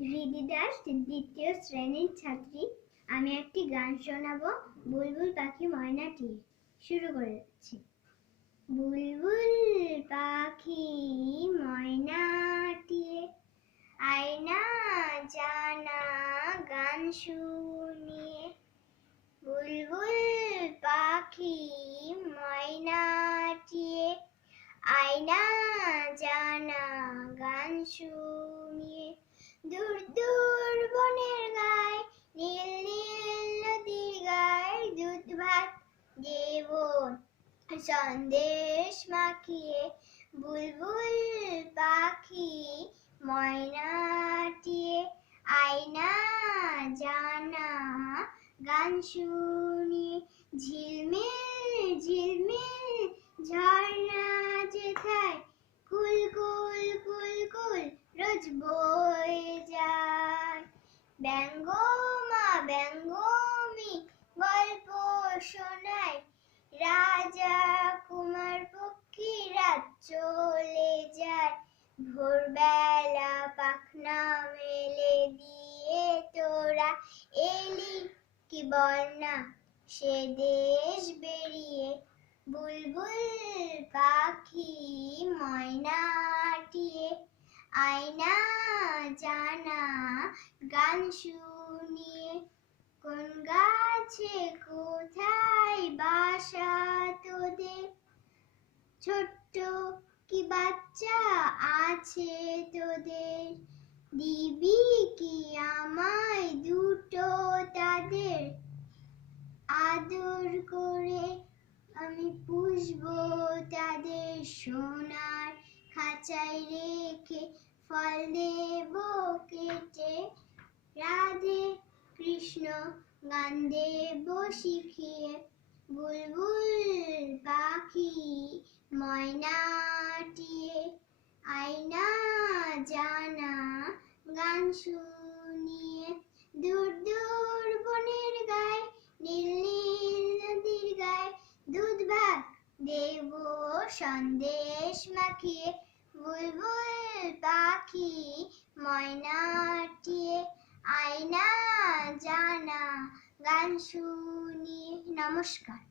হৃদি দাস দ্বিতীয় শ্রেণীর ছাত্রী। আমি একটি গান শোনাবো বুলবুল পাখি ময়নাটিয়ে। শুরু করেছি। বুলবুল পাখি ময়নাটিয়ে আয়না জানা গান শুনিয়ে। বুলবুল পাখি ময়নাটিয়ে আয়না জানা গান শুনিয়ে। দূর দূর বনের গায় নীল নীল নদীর গায় দুধ ভাত দেব সন্দেশ মাখিয়ে। বুলবুল পাখি ময়নাটিয়ে আয়না জানা গান শুনিয়ে। ঝিলমিল ঝিলমিল ঝর্ণা যেথায় কুল কুল কুল কুল রোজ বয়ে যায়। ব্যঙ্গমা ব্যঙ্গমি গল্প শোনায় রাজা কুমার পক্ষী রাত চলে যায়। ভোরবেলা পাখনা মেলে দিয়ে তোরা এলি কি বল না সে দেশ বেরিয়ে। বুলবুল পাখি ময়নাটিয়ে আয়না জানা গান শুনিয়ে। কোন গাছে কোথায় বাসা তোদের, ছোট্ট কি বাচ্চা আছে তোদের, দিবি কি আমায় দুটো তাদের। আদর করে আমি পুষবো তাদের সোনার খাঁচায় রেখে ফল দেব কেটে। রাধে কৃষ্ণ গান দেব শিখিয়ে। বুলবুল পাখি ময়নাটিয়ে আয়না জানা গান শুনিয়ে। দূর দূর বনের গায় নীল নীল নদীর গায় দুধ ভাত দেব সন্দেশ মাখিয়ে। বুলবুল পাখি ময়নাটিয়ে আয়না জানা গান শুনিয়ে। নমস্কার।